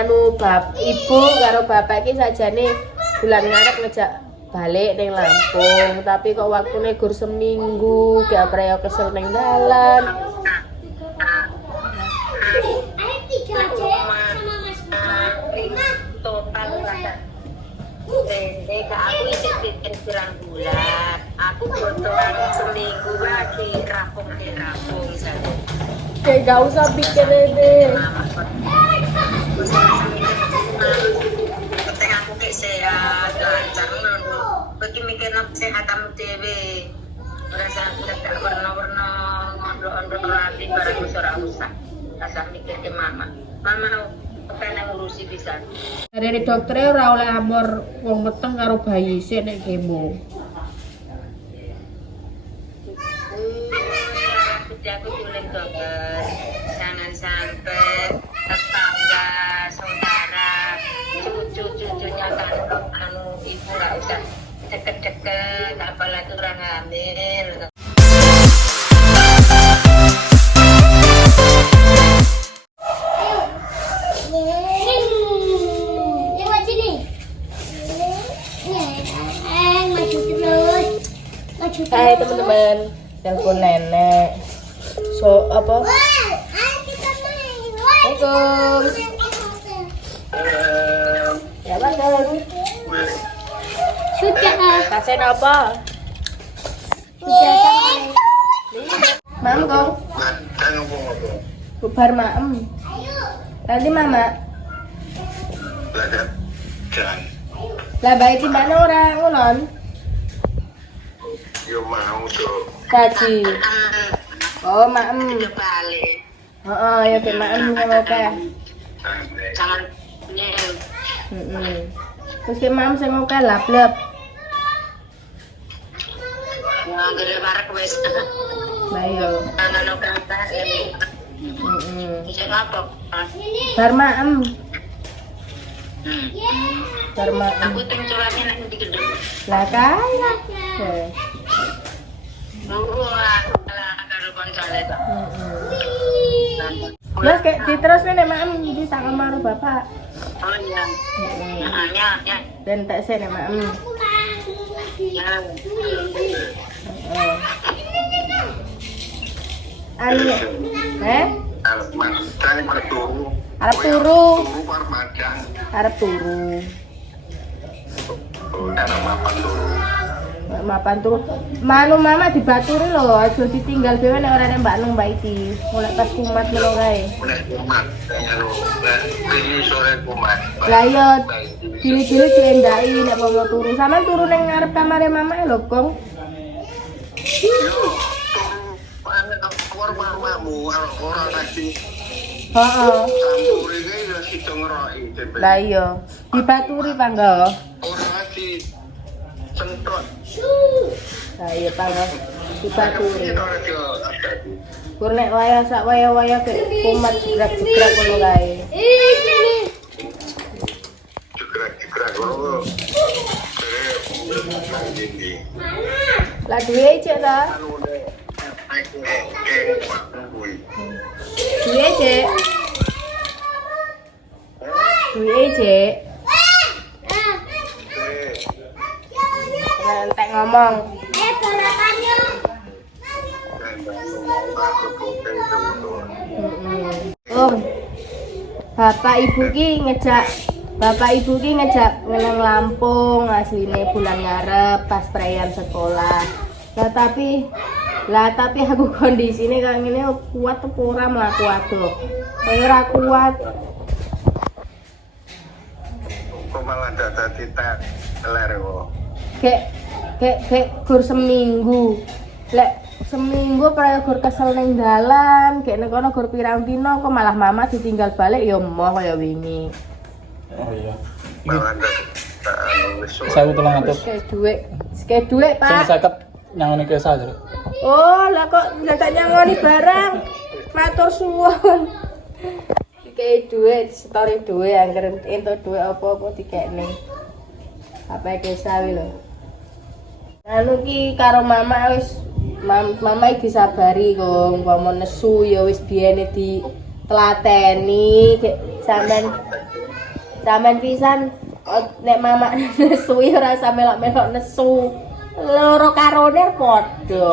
anu ibu karo bapak iki sajane bulan ngarep ngejak balik ning Lampung, tapi kok waktune gur seminggu, gak preo kesel ning dalan. Total rasa. Aku isi pirang bulan. Aku butuh seminggu lagi rampung misalnya. Kayak gak usah pikir deh. Penting aku kayak sehat, lancar ngono. Bagi mikirno kesehatanmu dhewe. Ora sampe tak warna-warna ondok-ondok rati barang wis ora usah. Rasa mikir ke mama. Mama pengen ngurusi bisa. Dari dokter ora oleh amor wong meteng karo bayi sik nek kemo. Aku boleh dokter, jangan sampai tetangga, saudara, cucu-cucunya kan ibu nggak usah deket-deket, apalagi orang hamil. Hai teman-teman, telepon nenek. So apa? Assalamualaikum. Ya bang. Sudah. Kasih apa? Sudah. Mam kong. Bubar maem. Nanti mama. Lah baik di mana orang ngonon? Yo mau tuh. Kaji. Oh, maem. Balik. Heeh, ya ke maem ngono kae. Jangan nyel. Terus ke maem sing oke lablep. Nggak barek wes. Lah yo. Ana kertas ini. Bisa apa? Bar maem. Bar maem. Aku teng curhatnya nek ndi gedhe. Lah kae. Karo koncone to. Lah kayak diterus nek maem iki sak kamar bapak. Oh iya. Ya. Dan tak sih nek maem. Ya. Anu. Mandan pada turu. Arep turu. Turu par mandan. Arep turu. Ana mapan turu. Mapan turu. Manu mama dibaturi lho, aja ditinggal dhewe nek ora nek Mbak Nung Mbak iki. Mulai pas kumat ngono kae. Mulai kumat. Ini sore kumat. Lah iya dili-dili diendaki nek mau turu. Sampeyan turu ning ngarep kamare mama lho, Kong. Yo, turu keluar mamamu ora lagi. Heeh. Campur iki ya sida ngeroki. Lah iya, dibaturi pangga. Ora lagi sentot. Lah iya pangga dibaturi. Ora lagi. Kur nek waya sak waya-waya ke kumat jegrak-jegrak ngono kae. Jegrak ngono. Jadi Lah duwe cek ta? Duwe cek. Duwe cek. Entek ngomong. Bapak ibu ki ngejak nang Lampung asline bulan ngarep pas perayaan sekolah. Lah tapi aku kondisine kaya ngene kuat apa ora mlaku adoh. Kaya ora kuat. kok malah dadi teler kok. Kayak gur seminggu. Lek seminggu praya gur kesel ning dalan, kayak nek kono gur pirang dino kok malah mama ditinggal balik ya emoh kaya wingi. Oh iya. Malah Saya tolong atur. Kayak duit, Sing Pak. 50 nyangoni kesa, Dur. Oh, lah kok nggak nyangoni barang. Matur suwun. Kayak duit, story duit, angker entuk duit apa-apa dikekne. Apa kesawi lho. Anu ki karo mama wis mama iki disabari kok, umpama nesu ya wis biyene di telateni sampean Sampean pisan nek mama nesu ya ora usah melok-melok nesu. Loro karone padha.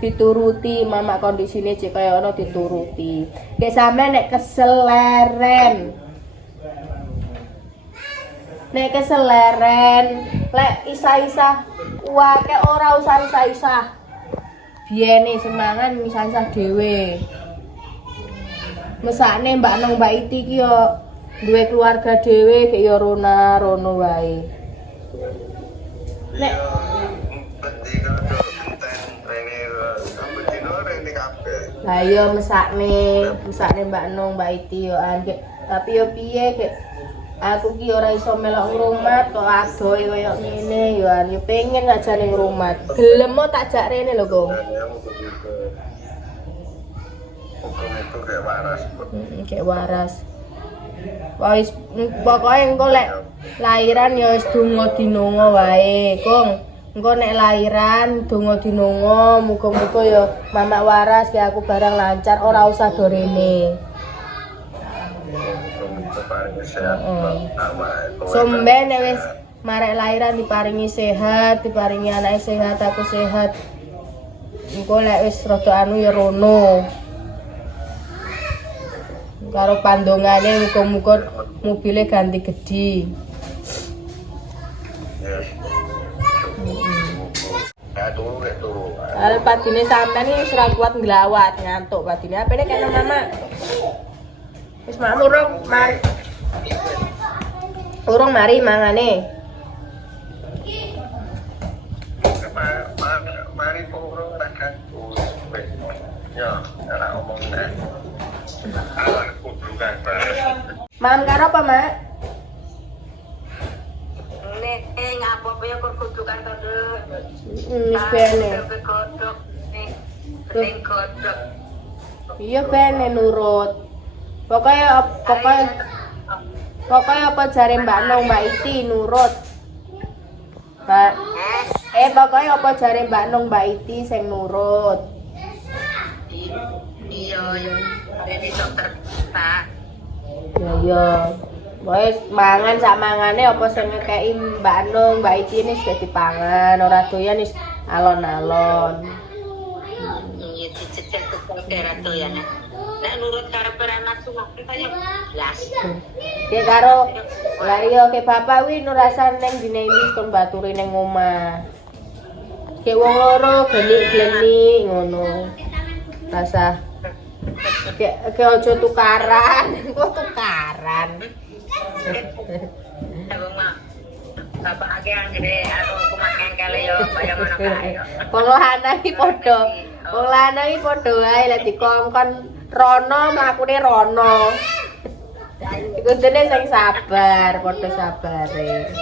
Dituruti mama kondisine cek kaya ono dituruti. Nek sampean nek keseleren. Nek keseleren, lek isa-isa wake ora usah isa-isa. Biyene semangan isa-isa dhewe. Mesakne Mbak Nong Mbak Iti ki yo duwe keluarga dhewe kaya yo rono wae. Nek lah yo mesakne Mbak Nong Mbak Iti yo anggek tapi yo piye kek aku ki ora iso melok ngrumat kok adohe koyo ngene yo pengen aja ning ngrumat. Gelem mo tak jak rene lho, Gong. Hukum itu kayak waras. Kayak waras. Wis pokoke engko lek lairan ya wis donga dinonga wae, Gong. Engko nek lairan donga dinonga muga-muga ya mamak waras ya aku barang lancar ora usah do rene. Somben wis marek lairan diparingi sehat, diparingi anake sehat, aku sehat. Engko lek wis rada anu ya rono. Karo pandongane muga-muga mobile ganti gedhi. Al padine sampean iki wis ora kuat nglawat, ngantuk padine. Apene kena mama. Wis mak urung mari mangane. Mari urung tak gantung. Ya, ora omong nek. Aku bukan Mam karo apa, Mak? Nek ngapo ya kudukan to. Wis bene. Kodok ning kodok. Iya bene nurut. Pokoknya apa jare Mbak Nong Mbak Iti nurut. Mbak. Pokoknya apa jare Mbak Nong Mbak Iti sing nurut. Iya, ini dokter tak. Ya. Wis mangan sak mangane apa sing ngekeki Mbak Nong Mbak Iti ini sudah dipangan, ora doyan wis alon-alon. Iya, dicecek kok kira doyan. Nek nurut karepe anak suwake kaya blas. Ya karo lah iya ke bapak wi nur rasane ning dine iki kon baturi ning omah. Ke wong loro geni-geni ngono. Rasa ke ojo tukaran, kok tukaran. Wong mah bapak akeh anggere aku kumaken kale yo kaya ngono kae. Wong lanang iki padha. Wong lanang iki padha wae lek dikongkon rono mlakune rono. Iku dene sing sabar, padha sabare.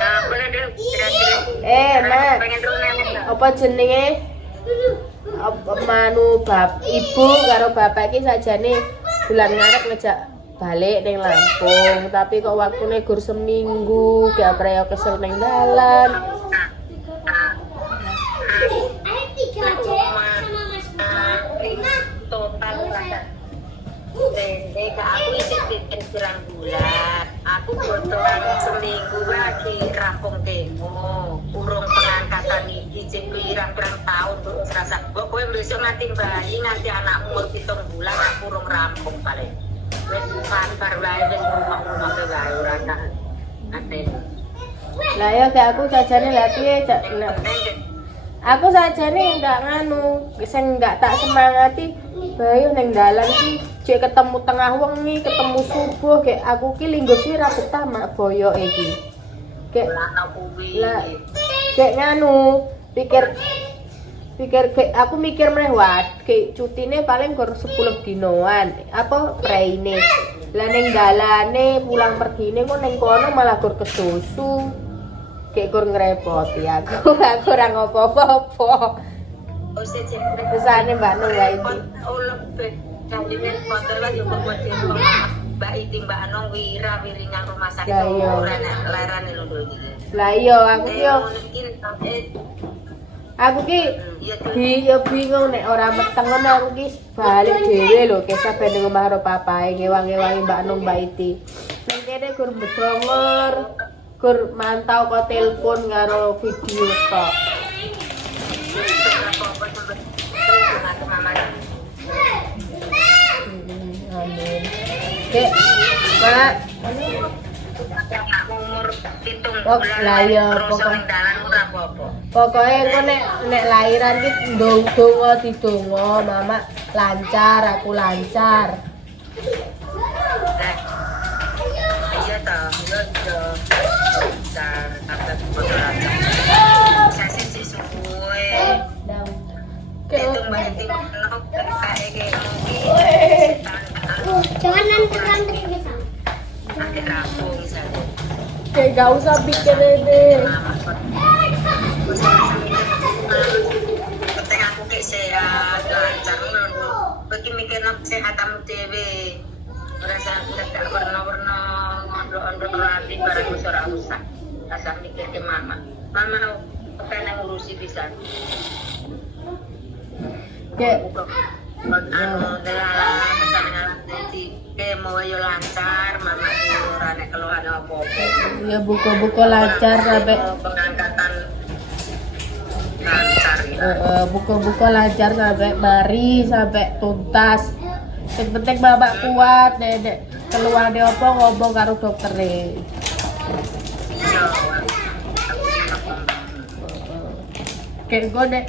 Nah, boleh dulu kira-kira. Mak. Apa jenenge? Apa manu ibu karo bapak iki sajane bulan ngarep ngejak balik ning Lampung, tapi kok waktune gur seminggu, gak preo kesel ning dalan. Total rasa. Aku isi pirang bulan. Aku bodohan seminggu lagi rampung demo. Urung pengangkatan iki jeng pirang-pirang tahun terus rasa. Kowe besok nganti bayi nganti anakmu umur 7 bulan aku urung rampung paling. Wis kantor wae wis rumah-rumah wae ora tak. Ate. Lah ya kayak aku jajane lah piye aku sajane enggak nganu, sing enggak tak semangati bayu ning dalan ki jek ketemu tengah wengi, ketemu subuh kayak aku ki linggo ki ra betah mak boyo iki. Kayak lah kayak nganu, pikir kayak aku mikir meneh wae kayak cutine paling gur 10 dinoan. Apa praine. Lah ning dalane pulang pergine kok ning kono malah gur kesusu. Kayak gur ngrepoti aku ora ngopo-opo. Pesane Mbak Nong wae iki. Mbak Iti Mbak Nong wiringan rumah sakit ora nek larane lho iki. Lah iya Aku ki Iya tuh. bingung nek ora meteng ngono aku ki balik dhewe lho kesah ben ning omah karo papae ngewangi-wangi Mbak Nung Mbak Iti. Nek kene gur bedongor, gur mantau kok telepon karo video tok. Amin. Dek, Mbak, Umur 7 Oh, bulan. lah iya, Terus pokok- ning dalan ora apa-apa. pokoknya engko nek lahiran ki ndonga didonga, mama lancar, aku lancar. Nah, iya toh, iya. Dan kata beberapa. Saya sih suwe. Itu Mbak Iti ngono kayak Jangan nanti bisa. Adik rampung misalnya. Kayak gak usah pikir deh. Penting aku kayak sehat, lancar ngono. Bagi mikir kesehatanmu dewe. Rasa tidak warna-warna ondo-ondo hati barang wis ora usah. Rasa mikir ke mama. Mama pengen ngurusi bisa. Kayak Delalah pesanan jadi kemo yo lancar, mama ora nek keluhan apa-apa. ya buka-buka lancar sampai Pengangkatan lancar ya. buka-buka lancar sampai mari sampai tuntas. Yang penting bapak kuat, dedek keluar dia apa ngomong karo dokter Iya. kayak gue dek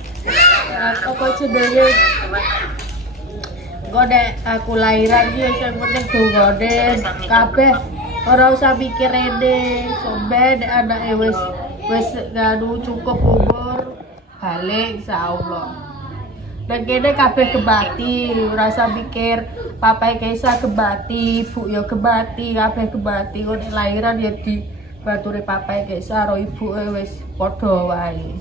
apa jenenge gue dek aku lahiran ki yang penting dongoden kabeh ora usah pikir ede sampe dek anake wis nganu cukup umur balik insyaallah. Dan kene kabeh kebati, ora usah pikir papai Kaisa kebati, ibu ya kebati, kabeh kebati. Kok nek lahiran ya di bature papai Kaisa karo ibuke wis padha wae.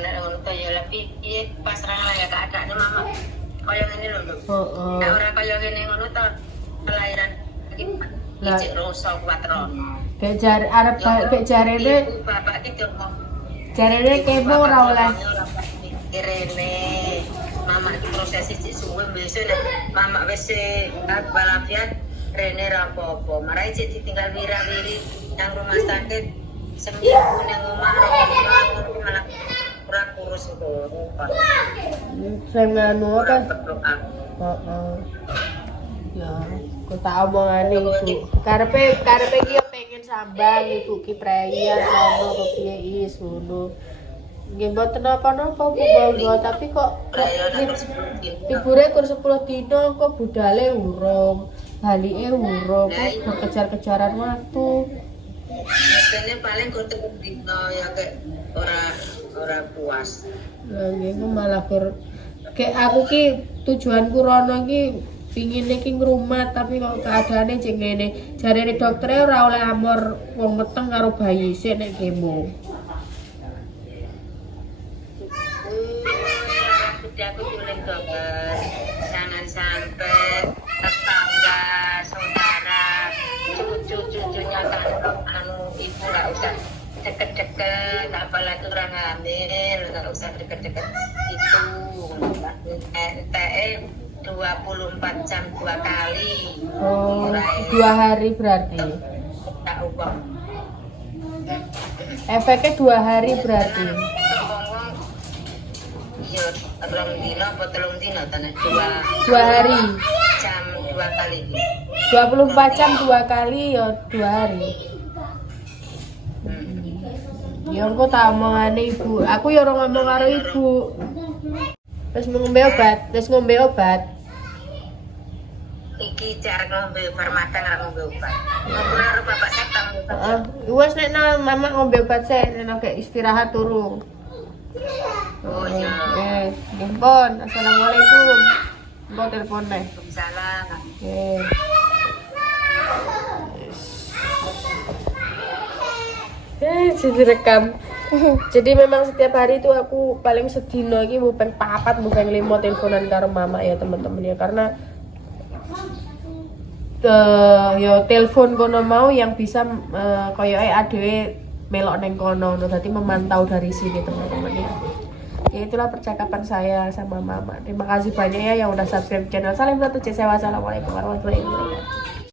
Nek ngono to ya lebih piye pasrah lah ya keadaane mama. Kaya ngene lho. Heeh. Nek ora kaya ngene ngono to lahiran iki Lah. cek rasa kuat rono. Kayak jare arep kayak jarene Ibu bapak iki ngomong kemo ora oleh. Irene, mama iki proses iki suwe besok nek mama wis walafiat Rene ra apa-apa. Marai cek ditinggal wira-wiri nang rumah sakit seminggu nang omah ngono malah kurang kurus itu. Sing nganu apa? Berdoa. Heeh. Ya, aku tak omongane ibu. Karepe ki yo pengen sambang ibu ki preyan sono kepiye is ngono. Nggih mboten napa-napa Bu Bangga, tapi kok libure kur 10 dino kok budale urung, balike urung, kok kejar-kejaran waktu. Kene paling kudu dino ya kayak ora puas. Lah nggih malah kur kayak aku ki tujuanku rono ki pingin iki ngrumat tapi kok keadaane cek ngene. Jarene doktere ora oleh amor wong meteng karo bayi sik nek kemo. Aku tulen dokter, jangan sampai tetangga, saudara, cucu-cucunya anu ibu nggak usah deket-deket, apalagi orang hamil nggak usah deket-deket itu. TE 24 jam 2 kali. Oh, 2 hari berarti. Tak ubah. Efeknya 2 hari berarti. Iya, rong dino apa telung dino tanah 2 hari. jam 2 kali. 24 jam 2 kali ya 2 hari. Ya engko tak omongane ibu. Aku ya ora ngomong karo ibu. Wis ngombe obat. Iki cara ngombe permata nggak ngombe obat. Ngobrol karo bapak saya tamu. Heeh. Wes nek mama ngombe obat sik nek kayak istirahat turu. Oh iya. Nggih pon. Assalamualaikum. Mbok telepon nih. Salam. Oke. Jadi rekam. Jadi memang setiap hari itu aku paling sedino iki mupeng 4 mupeng 5 teleponan karo mama ya teman-teman ya karena yo telepon kono mau yang bisa koyoke adewe melok neng kono, berarti memantau dari sini teman-teman ya. Ya itulah percakapan saya sama mama. Terima kasih banyak ya yang udah subscribe channel Salim Satu C. Wassalamualaikum warahmatullahi wabarakatuh.